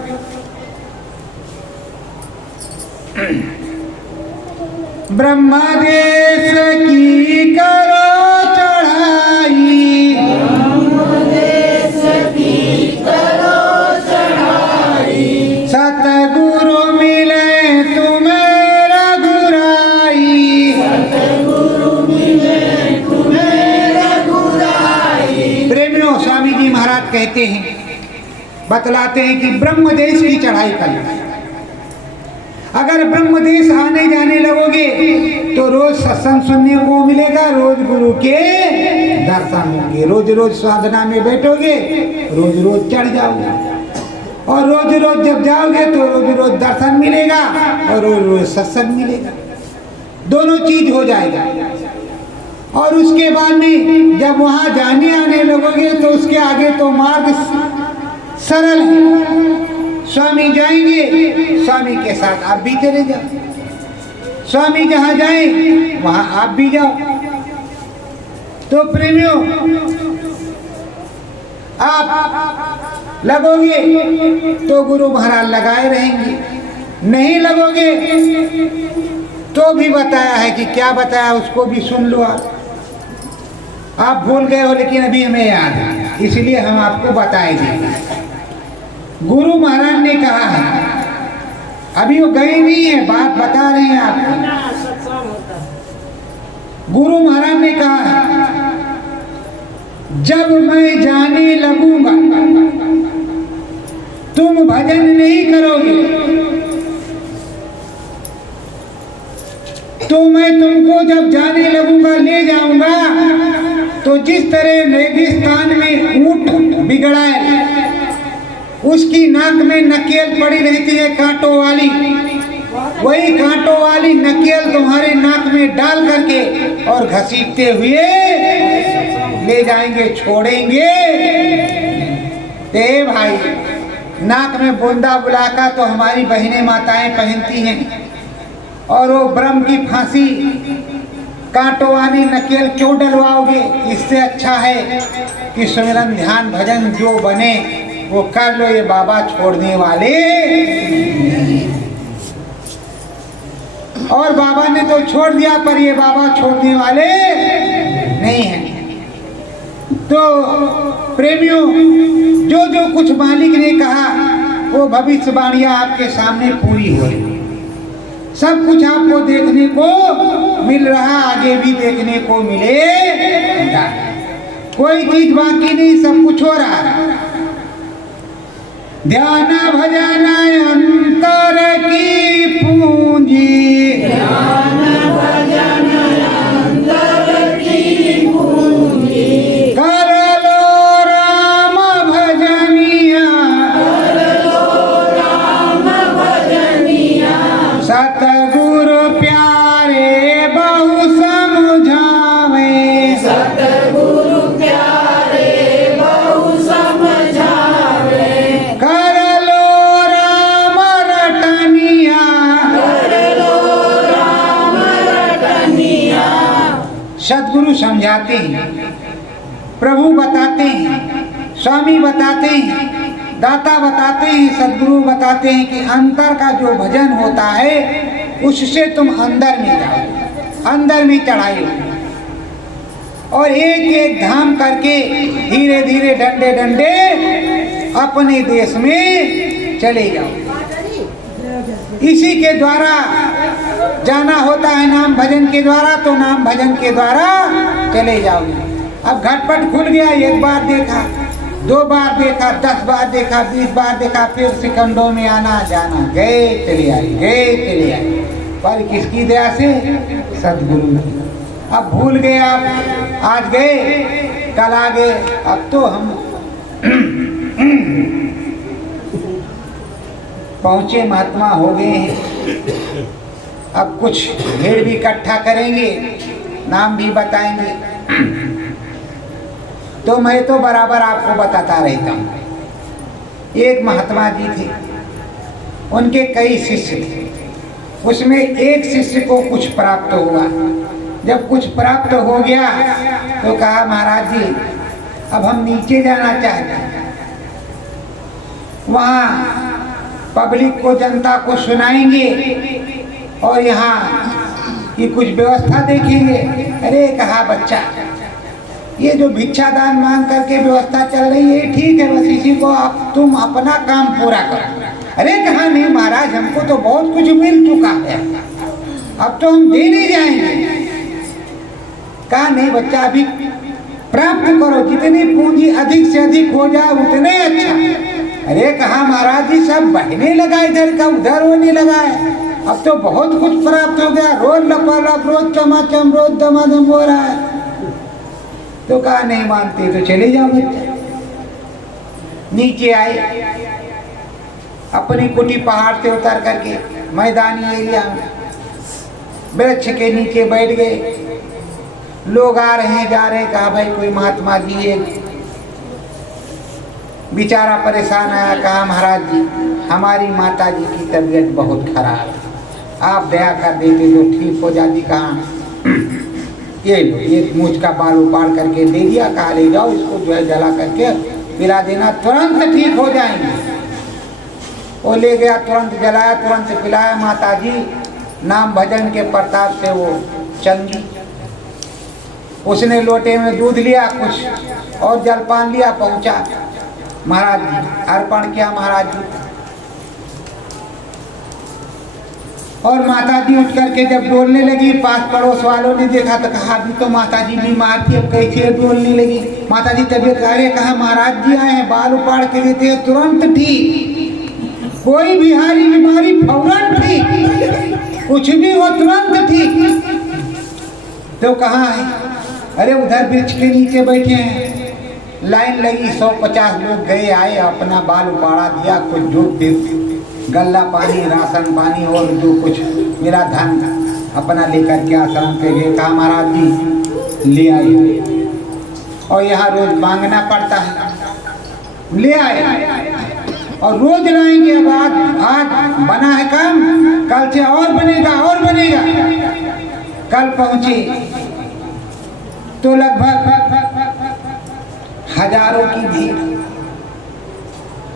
ब्रह्मदेश की करो चढ़ाई, ब्रह्मदेश की करो चढ़ाई, सतगुरु मिले तुम्हें रघुराई, सतगुरु मिले तुम्हें रघुराई। प्रेमियों, स्वामी जी महाराज कहते हैं, बतलाते हैं कि ब्रह्मदेश की चढ़ाई कर। अगर ब्रह्म देश आने जाने लगोगे तो रोज सत्संग सुनने को मिलेगा, रोज गुरु के दर्शन होंगे, रोज रोज साधना में बैठोगे, रोज रोज चढ़ जाओगे, और रोज रोज जब जाओगे तो रोज रोज दर्शन मिलेगा और रोज रोज सत्संग मिलेगा, दोनों चीज हो जाएगा। और उसके बाद में जब वहां जाने आने लगोगे तो उसके आगे तो मार्ग सरल है। स्वामी जाएंगे, स्वामी के साथ आप भी चले जाओ, स्वामी जहां जाए वहां आप भी जाओ। तो प्रेमियों, आप लगोगे तो गुरु महाराज लगाए रहेंगे, नहीं लगोगे तो भी बताया है कि क्या बताया उसको भी सुन लो। आप भूल गए हो लेकिन अभी हमें याद है, इसलिए हम आपको बताएंगे। गुरु महाराज ने कहा है, अभी वो गए नहीं है, बात बता रहे हैं आपको। गुरु महाराज ने कहा है, जब मैं जाने लगूंगा तुम भजन नहीं करोगे तो मैं तुमको जब जाने लगूंगा ले जाऊंगा तो जिस तरह रेगिस्तान में ऊंट बिगड़ा है, उसकी नाक में नकेल पड़ी रहती है कांटों वाली, वही कांटों वाली नकेल तुम्हारे नाक में डाल करके और घसीटते हुए ले जाएंगे, छोड़ेंगे। ए भाई, नाक में बूंदा बुलाका तो हमारी बहनें माताएं पहनती हैं, और वो ब्रह्म की फांसी कांटों वाली नकेल क्यों डलवाओगे? इससे अच्छा है कि सुमिरन ध्यान भजन जो बने वो कर लो, ये बाबा छोड़ने वाले। और बाबा ने तो छोड़ दिया, पर ये बाबा छोड़ने वाले नहीं हैं। तो प्रेमियों, जो जो कुछ मालिक ने कहा वो भविष्यवाणियां आपके सामने पूरी हो रही, सब कुछ आपको देखने को मिल रहा, आगे भी देखने को मिलेगा, कोई चीज बाकी नहीं, सब कुछ हो रहा है। ध्यान भजन अंतर की पूंजी, ध्यान भजन अंतर की पूंजी, कर लो राम भजनिया, कर लो राम भजनिया, सतगुरु प्यारे बहु समझावे, सतगुरु प्यारे बहु समझावे, कर लो राम रटनिया, कर लो राम रटनिया। सदगुरु समझाते हैं, प्रभु बताते हैं, स्वामी बताते हैं, दाता बताते हैं, सदगुरु बताते हैं कि अंतर का जो भजन होता है उससे तुम अंदर में जाओ, अंदर में चढ़ाई हो, और एक एक धाम करके धीरे धीरे डंडे डंडे अपने देश में चले जाओ। इसी के द्वारा जाना होता है, नाम भजन के द्वारा, तो नाम भजन के द्वारा चले जाओगे। अब घटपट खुल गया, एक बार देखा, दो बार देखा, 10 बार देखा, 20 बार देखा, फिर सेकंडों में आना जाना, गए चले आए, गए चले आए, पर किसकी दया से? सदगुरु की। अब भूल गए आप, आज गए कल आ गए, अब तो हम पहुंचे महात्मा हो गए हैं। अब कुछ भीड़ भी इकट्ठा करेंगे, नाम भी बताएंगे। तो मैं तो बराबर आपको बताता रहता हूँ। एक महात्मा जी थे, उनके कई शिष्य थे, उसमें एक शिष्य को कुछ प्राप्त हुआ। जब कुछ प्राप्त हो गया तो कहा, महाराज जी अब हम नीचे जाना चाहते हैं, वहाँ पब्लिक को, जनता को सुनाएंगे और यहाँ की कुछ व्यवस्था देखेंगे। अरे कहा, बच्चा ये जो भिक्षा दान मांग करके व्यवस्था चल रही है ठीक है, बस इसी को आप तुम अपना काम पूरा करो। अरे कहा, नहीं महाराज हमको तो बहुत कुछ मिल चुका है, अब तो हम देने जाएंगे। कहा, नहीं बच्चा अभी प्राप्त करो, जितनी पूंजी अधिक से अधिक हो जाए उतने अच्छा। अरे कहा, महाराज जी सब बहने लगा, इधर का उधर होने लगा है, अब तो बहुत कुछ प्राप्त हो गया, रोज लपालप, रोज चमाचम, रोज दमादम हो रहा है। तो कहा नहीं मानते तो चले जाओ बच्चे। नीचे आए, अपनी कुटी पहाड़ से उतर करके मैदानी एरिया में वृक्ष के नीचे बैठ गए। लोग आ रहे हैं जा रहे हैं। कहा भाई कोई महात्मा जी है, बेचारा परेशान आया। कहा महाराज जी हमारी माता जी की तबीयत बहुत खराब है, आप दया कर देते तो ठीक हो जाती। कहा ये लो, एक मूछ का बाल उपाड़ करके दे दिया। कहा ले जाओ इसको जो है जला करके पिला देना, तुरंत ठीक हो जाएंगे। वो ले गया, तुरंत जलाया, तुरंत पिलाया। माता जी नाम भजन के प्रताप से वो चंगी। उसने लोटे में दूध लिया, कुछ और जलपान लिया, पहुंचा महाराज जी, अर्पण किया महाराज जी। और माता जी उठ करके जब डोलने लगी, पास पड़ोस वालों ने देखा तो कहा अभी तो माता जी बीमार थी, अब कैसे डोलने लगी। माता जी तबीयत अरे कहा महाराज जी आए हैं, बाल उपाड़ के देते हैं, तुरंत ठीक। कोई बिहारी बीमारी फौरन ठीक, कुछ भी हो तुरंत ठीक। तो कहाँ है? अरे उधर वृक्ष के नीचे बैठे हैं। लाइन लगी, 150 लोग गए आए, अपना बाल उपाड़ा दिया, कुछ जो गल्ला पानी, राशन पानी और जो कुछ मेरा धन अपना लेकर के आश्रम पे गए। कहा महाराज जी ले आए, और यहाँ रोज मांगना पड़ता है, ले आए और रोज लाएंगे। अब आज बना है काम, कल से और बनेगा और बनेगा। कल पहुंचे तो लगभग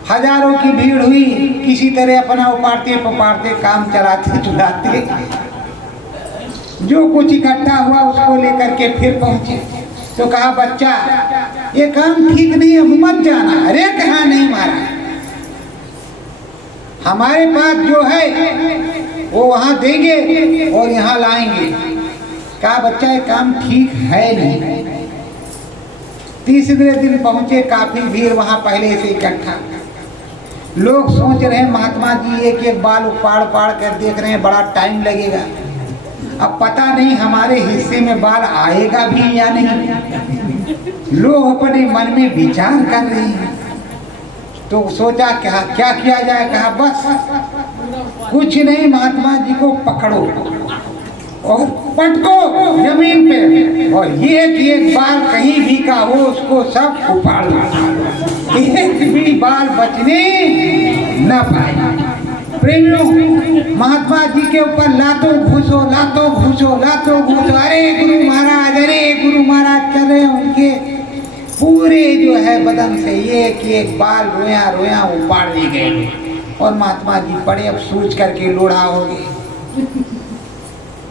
हजारों की भीड़ हुई। किसी तरह अपना उपाड़ते पपाड़ते काम चलाते चुलाते जो कुछ इकट्ठा हुआ उसको लेकर के फिर पहुंचे। तो कहा बच्चा ये काम ठीक नहीं है, मत जाना। अरे कहा नहीं महाराज, हमारे पास जो है वो वहां देंगे और यहाँ लाएंगे। कहा बच्चा ये काम ठीक है नहीं। तीसरे दिन पहुंचे, काफी भीड़ वहां पहले से इकट्ठा। लोग सोच रहे हैं महात्मा जी एक एक बाल उपाड़ पाड़ कर देख रहे हैं, बड़ा टाइम लगेगा। अब पता नहीं हमारे हिस्से में बाल आएगा भी या नहीं। लोग अपने मन में विचार कर रहे हैं। तो सोचा क्या किया जाए। कहा बस कुछ नहीं, महात्मा जी को पकड़ो और पटको जमीन पे, और एक बाल कहीं भी का हो उसको सब उपाड़ लो, एक भी बाल बचने न पाए। प्रेमियों महात्मा जी के ऊपर लातों घूसो लातों घूसो लातों घूसो, अरे गुरु महाराज कर रहे हैं। उनके पूरे जो है बदन से एक बाल रोया रोया उपाड़ लिए गए। और महात्मा जी बड़े अफसोस करके लोढ़ा हो गए।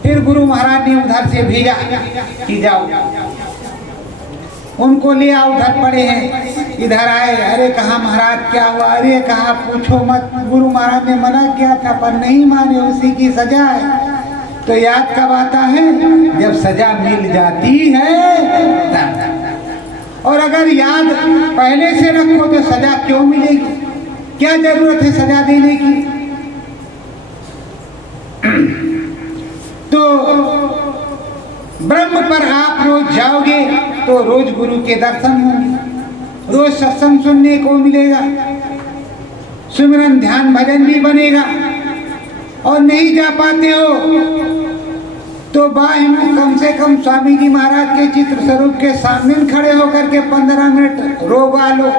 फिर गुरु महाराज ने उधर से भेजा कि जाओ उनको ले आओ, उधर पड़े हैं। इधर आए, अरे कहा महाराज क्या हुआ? अरे कहा पूछो मत, गुरु महाराज ने मना किया था पर नहीं माने, उसी की सजा है। तो याद कब आता है? जब सजा मिल जाती है तब। और अगर याद पहले से रखो तो सजा क्यों मिलेगी? क्या जरूरत है सजा देने की? तो ब्रह्म पर आप रोज जाओगे तो रोज गुरु के दर्शन होंगे, रोज सत्संग सुनने को मिलेगा, सुमिरन ध्यान भजन भी बनेगा। और नहीं जा पाते हो तो बाहर में कम से कम स्वामी जी महाराज के चित्र स्वरूप के सामने खड़े होकर के 15 मिनट रोगा लो।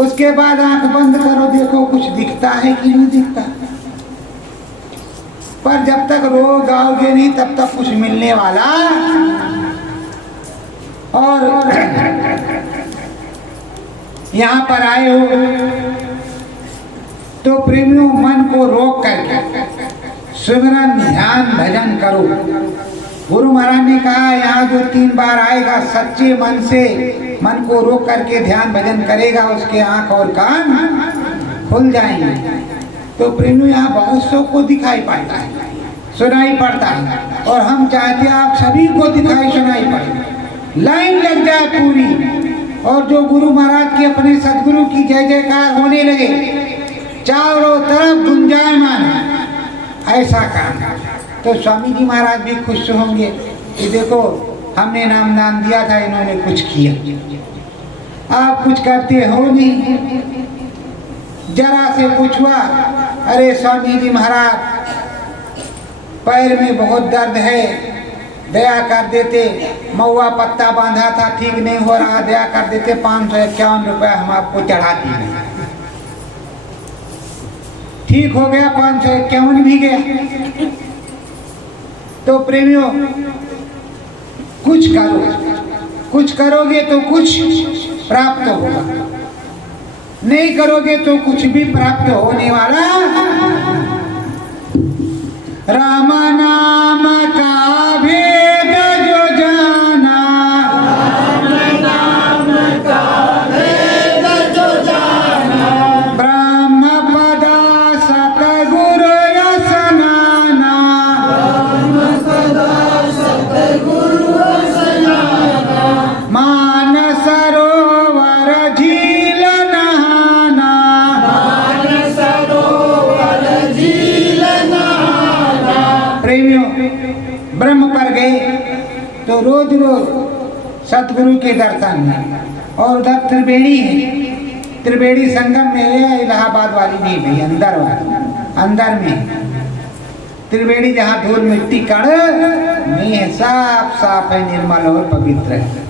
उसके बाद आंख बंद करो, देखो कुछ दिखता है कि नहीं दिखता। पर जब तक रो गाओगे नहीं तब तक कुछ मिलने वाला। और यहाँ पर आए हो तो प्रेमियों मन को रोक करके सुमिरन ध्यान भजन करो। गुरु महाराज ने कहा यहाँ जो 3 बार आएगा सच्चे मन से मन को रोक करके ध्यान भजन करेगा, उसके आंख और कान खुल जाएंगे। तो प्रेमियों यहाँ बहुत सौ को दिखाई पड़ता है, सुनाई पड़ता है, और हम चाहते हैं आप सभी को दिखाई सुनाई पड़े, लाइन लग जाए पूरी। और जो गुरु महाराज के अपने सदगुरु की जय जयकार होने लगे, चारों तरफ गुंजायमान, ऐसा काम। तो स्वामी जी महाराज भी खुश होंगे कि देखो हमने नामदान दिया था, इन्होंने कुछ किया। आप कुछ करते हो नहीं। जरा से पूछवा, अरे स्वामी जी महाराज पैर में बहुत दर्द है, दया कर देते, महुआ पत्ता बांधा था ठीक नहीं हो रहा, दया कर देते, 551 रुपया हम आपको चढ़ाती हैं। ठीक हो गया, 551 भी गया। तो प्रेमियों कुछ करो, कुछ करोगे तो कुछ प्राप्त होगा, नहीं करोगे तो कुछ भी प्राप्त होने वाला। राम नाम का भेद जो जाना, राम नाम का भेद जो जाना, ब्रह्म पदा सतगुरु स्नाना, ब्रह्म सदा सतगुरु स्नाना, मान सरोवर झील नहाना, मान सरोवर झील नहाना। प्रेमियों ब्रह्म पर गए तो रोज रोज सतगुरु के दर्शन में। और उधर त्रिवेणी है, त्रिवेणी संगम में है, इलाहाबाद वाली नहीं भाई, अंदर वाली, अंदर में त्रिवेणी, जहाँ धूल मिट्टी कण नहीं है, साफ साफ है, निर्मल और पवित्र है,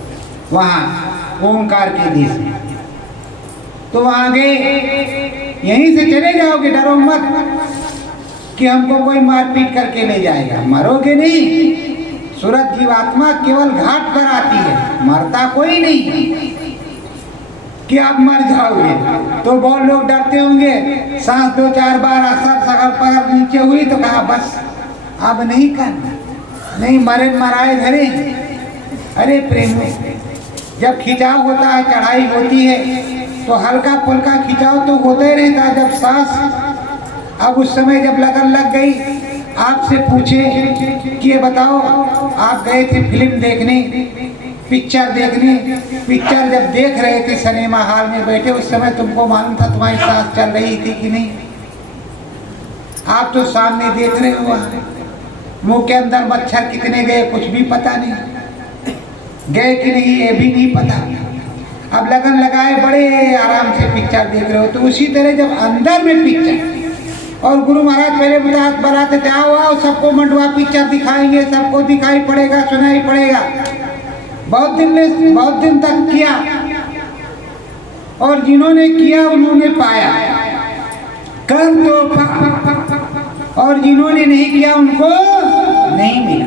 वहाँ ओंकार के देश में। तो वहाँ गए, यहीं से चले जाओगे, डरो मत कि हमको कोई मारपीट करके ले जाएगा, मरोगे नहीं। सूरत जीवात्मा केवल घाट पर आती है, मरता कोई नहीं कि आप मर जाओगे। तो बहुत लोग डरते होंगे, सांस 2-4 बार असर सगल पर नीचे हुई तो कहा बस अब नहीं करना, नहीं मरे मराए धरे। अरे प्रेम में जब खिंचाव होता है, चढ़ाई होती है, तो हल्का फुल्का खिंचाव तो होता ही रहता है। जब सांस, अब उस समय जब लगन लग गई, आपसे पूछे कि ये बताओ आप गए थे फिल्म देखने, पिक्चर देखने, पिक्चर जब देख रहे थे सिनेमा हॉल में बैठे, उस समय तुमको मालूम था तुम्हारी सांस चल रही थी कि नहीं? आप तो सामने देख रहे हो, मुंह के अंदर मच्छर कितने गए कुछ भी पता नहीं, गए कि नहीं ये भी नहीं पता। अब लगन लगाए बड़े आराम से पिक्चर देख रहे हो। तो उसी तरह जब अंदर में पिक्चर, और गुरु महाराज पहले बताते थे आओ सबको मंडवा पिक्चर दिखाएंगे, सबको दिखाई पड़ेगा, सुनाई पड़ेगा। बहुत दिन तक किया, और जिन्होंने किया उन्होंने पाया, कर तो पा, और जिन्होंने नहीं किया उनको नहीं मिला।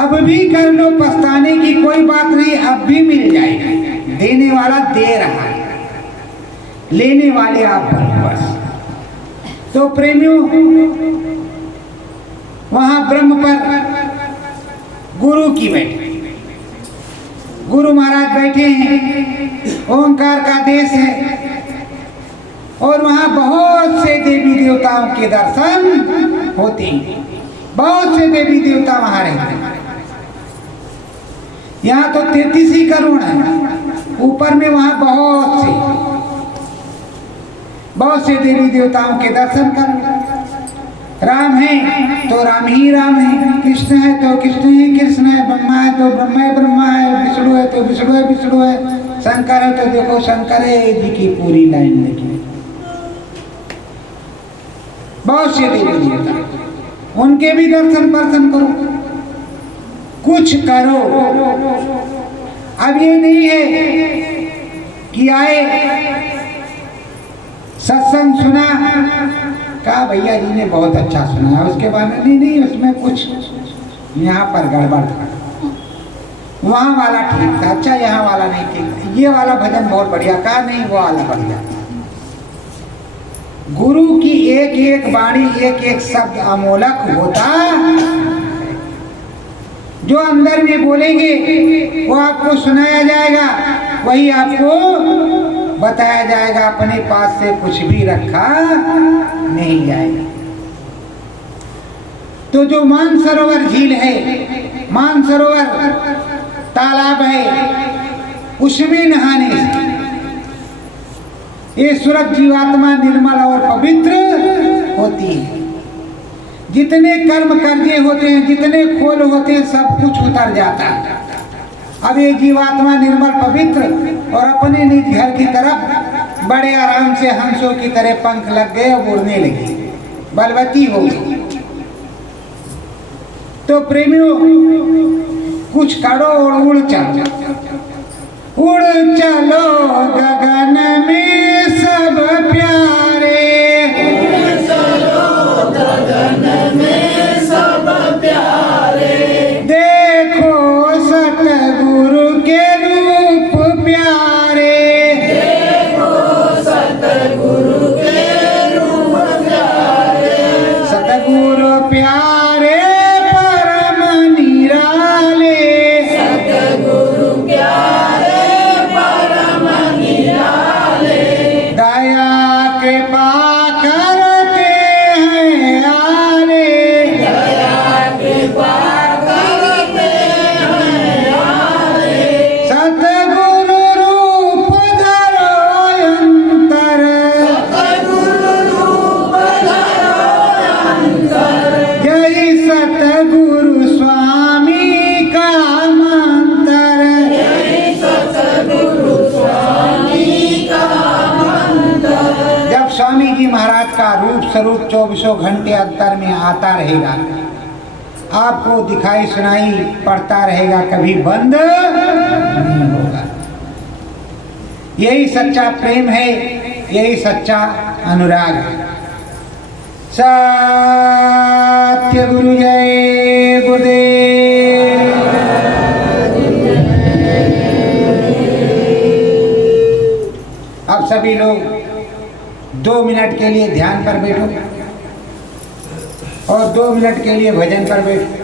अब भी कर लो, पछताने की कोई बात नहीं, अब भी मिल जाएगा। देने वाला दे रहा है, लेने वाले आप बनो बस। तो प्रेमियों वहां ब्रह्म पर गुरु की बैठे, गुरु महाराज बैठे हैं, ओंकार का देश है, और वहां बहुत से देवी देवताओं के दर्शन होते हैं, बहुत से देवी देवता वहां रहते हैं। यहाँ तो 33 ही करोड़ है, ऊपर में वहां बहुत से देवी देवताओं के दर्शन कर। राम है तो राम ही राम है, कृष्ण है तो कृष्ण ही कृष्ण है, ब्रह्मा है तो ब्रह्मा ही ब्रह्मा है, विष्णु है तो विष्णु है, शंकर है तो देखो शंकर है जी की पूरी लाइन लिखी। बहुत से देवी देवता, उनके भी दर्शन करो, कुछ करो। अब ये नहीं है कि आए सत्संग सुना, कहा भैया जी ने बहुत अच्छा सुनाया, उसके बाद में नहीं उसमें कुछ यहाँ पर गड़बड़ था, वहाँ वाला ठीक था, अच्छा यहाँ वाला नहीं ठीक, ये वाला भजन बहुत बढ़िया, कहा नहीं वो वाला बढ़िया। गुरु की एक एक वाणी, एक एक शब्द अमोलक होता, जो अंदर में बोलेंगे वो आपको सुनाया जाएगा, वही आपको बताया जाएगा, अपने पास से कुछ भी रखा नहीं जाएगा। तो जो मानसरोवर झील है, मानसरोवर तालाब है, उसमें नहाने से ये सूरत जीवात्मा निर्मल और पवित्र होती है। जितने कर्म कर्जे होते हैं, जितने खोल होते हैं, सब कुछ उतर जाता है। अब ये जीवात्मा निर्मल पवित्र और अपने निज घर की तरफ बड़े आराम से हंसों की तरह पंख लग गए और उड़ने लगी, बलवती हो गई। तो प्रेमियों, कुछ करो और उड़ चलो, उड़ चलो गगन में सब प्यारे, उड़ चलो गगन में सब प्यारे, देखो सतगुरु के रूप प्यारे, देखो सतगुरु के रूप प्यारे, सतगुरु प्यारे परम निराले, सतगुरु प्यारे परम निराले, दया कृपा करते हैं आले, दया कृपा करते हैं आले, सतगुरु रूप धरो अंतर, सतगुरु रूप धरो अंतर, यही सतगुरु स्वामी का मंत्र, यही सतगुरु स्वामी का मंत्र। जब स्वामी जी महाराज का रूप स्वरूप 24 घंटे अंतर में आता रहेगा, आपको दिखाई सुनाई पड़ता रहेगा, कभी बंद नहीं होगा। यही सच्चा प्रेम है, यही सच्चा अनुराग है। सत्य गुरु जय गुरुदेव। अब सभी लोग 2 मिनट के लिए ध्यान पर बैठो और 2 मिनट के लिए भजन पर बैठो।